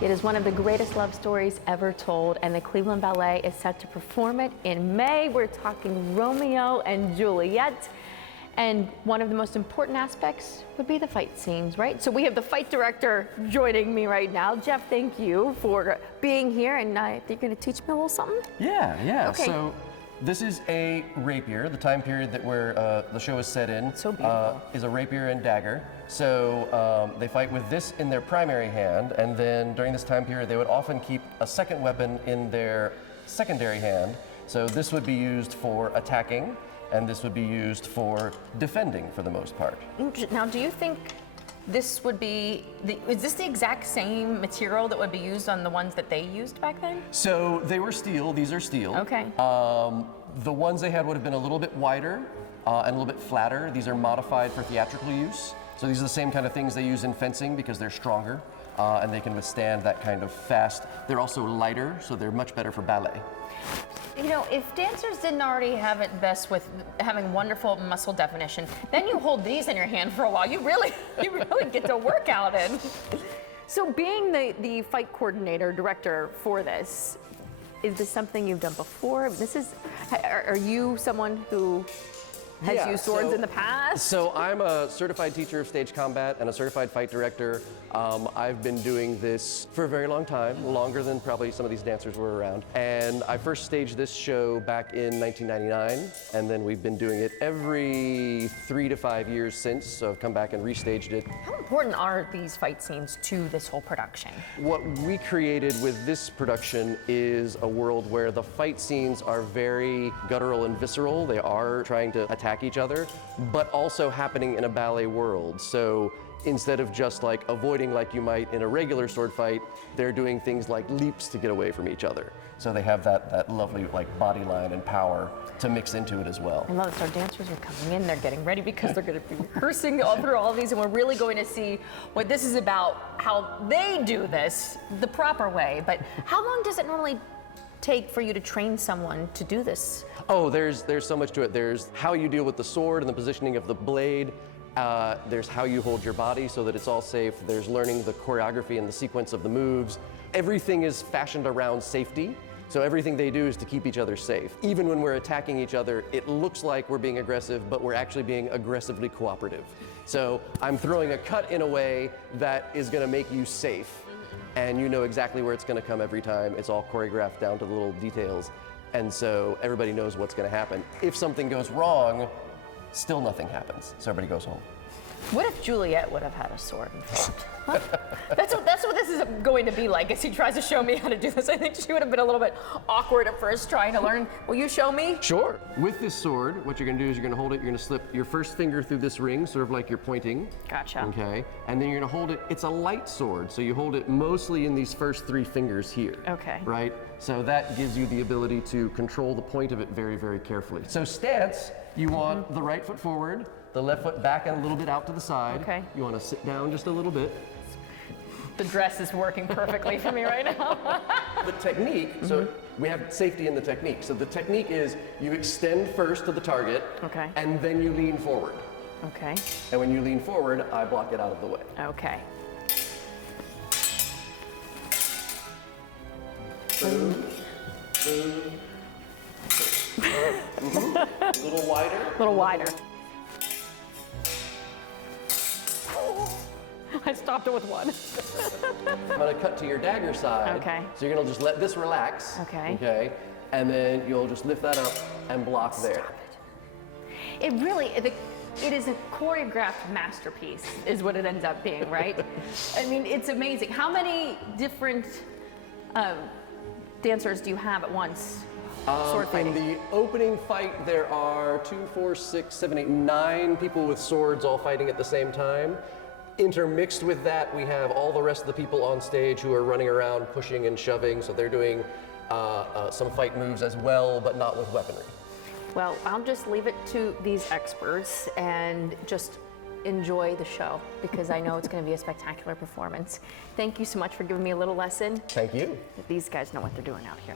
It is one of the greatest love stories ever told, and the Cleveland Ballet is set to perform it in May. We're talking Romeo and Juliet. And one of the most important aspects would be the fight scenes, right? So we have the fight director joining me right now. Jeff, thank you for being here, and you're gonna teach me a little something? Yeah. Okay. So this is a rapier. The time period that the show is set in So beautiful. Is a rapier and dagger. So they fight with this in their primary hand, and then during this time period, they would often keep a second weapon in their secondary hand. So this would be used for attacking, and this would be used for defending for the most part. Now, do you think this would be, is this the exact same material that would be used on the ones that they used back then? So they were steel, these are steel. Okay. The ones they had would have been a little bit wider and a little bit flatter. These are modified for theatrical use. So these are the same kind of things they use in fencing because they're stronger and they can withstand that kind of fast. They're also lighter, so they're much better for ballet. You know, if dancers didn't already have it best with having wonderful muscle definition, then you hold these in your hand for a while. You really get to work out in. So being the fight coordinator, director for this, is this something you've done before? Are you someone who has used swords in the past? So I'm a certified teacher of stage combat and a certified fight director. I've been doing this for a very long time, longer than probably some of these dancers were around. And I first staged this show back in 1999, and then we've been doing it every 3 to 5 years since, so I've come back and restaged it. How important are these fight scenes to this whole production? What we created with this production is a world where the fight scenes are very guttural and visceral. They are trying to attack each other, but also happening in a ballet world. So instead of just like avoiding like you might in a regular sword fight, they're doing things like leaps to get away from each other. So they have that lovely like body line and power to mix into it as well. I love this. Our dancers are coming in, they're getting ready because they're going to be rehearsing all through all these, and we're really going to see what this is about, how they do this the proper way. But how long does it normally take for you to train someone to do this? Oh, there's so much to it. There's how you deal with the sword and the positioning of the blade. There's how you hold your body so that it's all safe. There's learning the choreography and the sequence of the moves. Everything is fashioned around safety. So everything they do is to keep each other safe. Even when we're attacking each other, it looks like we're being aggressive, but we're actually being aggressively cooperative. So I'm throwing a cut in a way that is gonna make you safe. And you know exactly where it's gonna come every time. It's all choreographed down to the little details. And so everybody knows what's gonna happen. If something goes wrong, still nothing happens. So everybody goes home. What if Juliet would have had a sword and fought? Huh? That's what this is going to be like as he tries to show me how to do this. I think she would have been a little bit awkward at first trying to learn. Will you show me? Sure. With this sword, what you're gonna do is you're gonna hold it, you're gonna slip your first finger through this ring, sort of like you're pointing. Gotcha. Okay. And then you're gonna hold it, it's a light sword, so you hold it mostly in these first 3 fingers here. Okay. Right? So that gives you the ability to control the point of it very, very carefully. So stance, you want the right foot forward, the left foot back and a little bit out to the side. Okay. You want to sit down just a little bit. The dress is working perfectly for me right now. The technique, so we have safety in the technique. So the technique is you extend first to the target, Okay. and then you lean forward. Okay. And when you lean forward, I block it out of the way. Okay. Boom, boom, boom. A little wider. A little wider. I stopped it with one. I'm gonna cut to your dagger side. Okay. So you're gonna just let this relax. Okay. Okay. And then you'll just lift that up and block there. It really, it is a choreographed masterpiece, is what it ends up being, right? I mean, it's amazing. How many different dancers do you have at once? Sword fighting. In the opening fight, there are 2, 4, 6, 7, 8, 9 people with swords all fighting at the same time. Intermixed with that, we have all the rest of the people on stage who are running around pushing and shoving, so they're doing some fight moves as well, but not with weaponry. Well, I'll just leave it to these experts and just enjoy the show because I know it's going to be a spectacular performance. Thank you so much for giving me a little lesson. Thank you. These guys know what they're doing out here.